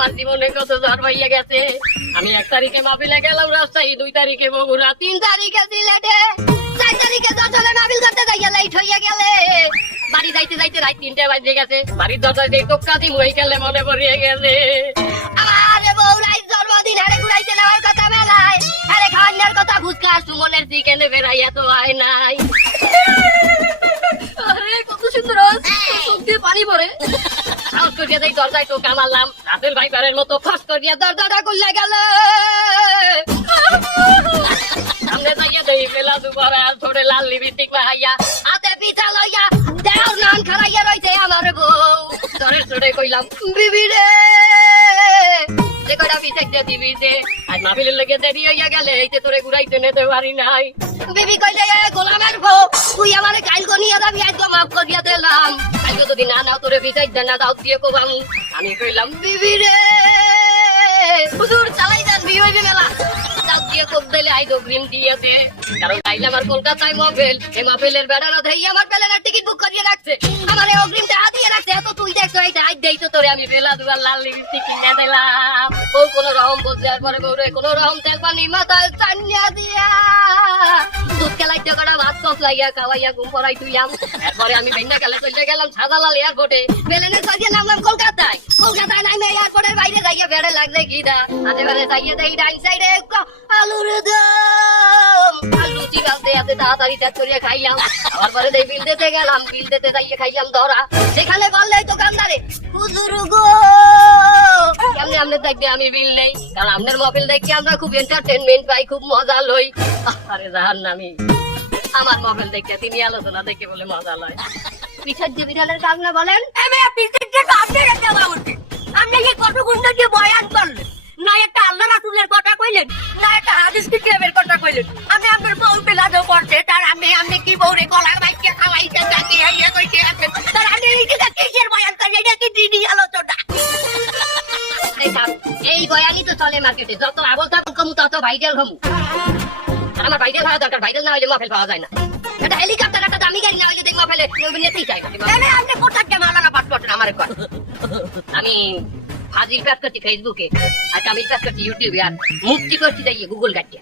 আমার জীবনে কত ঝড় হইয়া গেছে। আমি 1 তারিখে মাহফিলে গেলাম রাজশাহী, 2 তারিখে বগুড়া, 3 তারিখে সিলেটে, 4 তারিখে যশোরে মাহফিল করতে যাইয়া লাইট হইয়া গেলে। বাড়ি যাইতে যাইতে রাত 3টে বাজে গেছে। বাড়ির দরজায় যেই টোকা দিম ওই গেলে মনে পড়িয়ে গেছে। আরে বউরাই জন্মদিন হারে ঘুরাইতে নেওয়ার কথা বেলায়, আরে খাওয়ানোর কথা ফুচকা সুমনের চিকেনে বেড়াইয়া তো হয় নাই। আরে কত সুন্দর চোখ দিয়ে পানি পড়ে। সাহস করিয়া যাই দরজায় টোকা মারলাম, রাতের ভাইপারের মতো ফাঁস করিয়া দরজাটা খুলে গেল। সামনে যাইয়া দেই বেলা দুপুর আর ধরে লাল লিপস্টিক মাহাইয়া হাতে পিঠা লইয়া দেও নান খারাইয়া রইছে আমার বউ। ধরে চড়ে কইলাম বিবি রে, যে কটা পিঠাইতে দিবি দে, আজ মাহফিলের লেগে দেরি হইয়া গেলে এইতে তোরে ঘুরাইতে নিতে পারি নাই। বিবি কইলে গোলামের বউ তুই আমার কাইল গনিয়া যাবি, আজ মাফ করিয়া দিলাম, কাইল যদি না নাও তোরে পিঠাইতে না দাও দিয়ে কোবাম। আমি কইলাম বিবি রে হুজুর চালাই যান বিয়ে হইবে মেলা, দাও দিয়ে কোপ দিলে আইদো গ্রিম দিয়ে দে। কারণ কাইল আমার কলকাতায় মাহফিল, এই মাহফিলের বেড়ারা ধেই আমার প্লেনের টিকিট বুক করিয়ে রাখছে, আমার এই অগ্রিমটা দিয়ে রাখছে। এত তুই দেখছো এইটা আজ দেই তো তোরে আমি বেলা দুবার লাল লিপস্টিক কিনে দিলাম। ও কোন রকম বলছে পরে বউরে কোন রকম তেল পানি মাথায় টানিয়া দিয়া দুধ খেলাইতে করা ভাত কস লাইয়া খাওয়াইয়া ঘুম পড়াই তুইলাম। এরপরে আমি বেন্না খেলে চলে গেলাম শাহজালাল এয়ারপোর্টে, প্লেনে চড়িয়ে নামলাম কলকাতায়। কলকাতায় নামে এয়ারপোর্টের বাইরে যাইয়া বেড়ে লাগছে ঘিটা, আজে বেড়ে যাইয়া দেই ডাইন সাইডে আলুর দম, আলু চিবাতে আছে তাড়াতাড়ি ত্যাগ করিয়া খাইলাম। আবার পরে দেই বিল দিতে গেলাম, বিল দিতে যাইয়া খাইলাম ধরা। সেখানে বললে দোকানদারে হুজুর গো কেমনে আমনে দেখবে আমি বিল নেই, কারণ আপনার মোবাইল দেখে আমরা খুব এন্টারটেনমেন্ট পাই, খুব মজা লই। আরে জাহান্নামী, আমার মোবাইল দেখে তিনি আলোচনা দেখে বলে মজা লয়। পিঠার যে বিড়ালের কাজ না বলেন পিঠের যে আপনার একটা বাবুকে আপনি যে কত গুণটা দিয়ে বয়ান করলেন, না একটা আল্লাহ রাসূলের কথা কইলেন, না একটা হাদিস কিতাবের কথা কইলেন। আমি আপনার বউ পেলাজো করতে তার আমি কি বউরে গলা বাইকে খাওয়াইতে যাচ্ছি হাইয়া কইতে আছেন, তার আমি এইটা কিসের বয়ান করি, এটা কি দিদি আলোচনা? এই বয়ানই তো চলে মার্কেটে, যত আবল থাকুক কমু তত ভাইরাল হমু। আমার ভাইরাল হওয়া দরকার, ভাইরাল না হলে মাহফিল পাওয়া যায় না। এটা হেলিকপ্টার একটা দামি গাড়ি না হলে দেখ মাহফিলে নিতেই চাই না। আপনি কোথাকে মালানা পাঠ করছেন আমার কর। আমি ফাজিল কাজ করছি ফেসবুকে, আর কামিল কাজ করছি ইউটিউবে, আর মুক্তি করছি যাইয়ে গুগল ঘাটিয়া।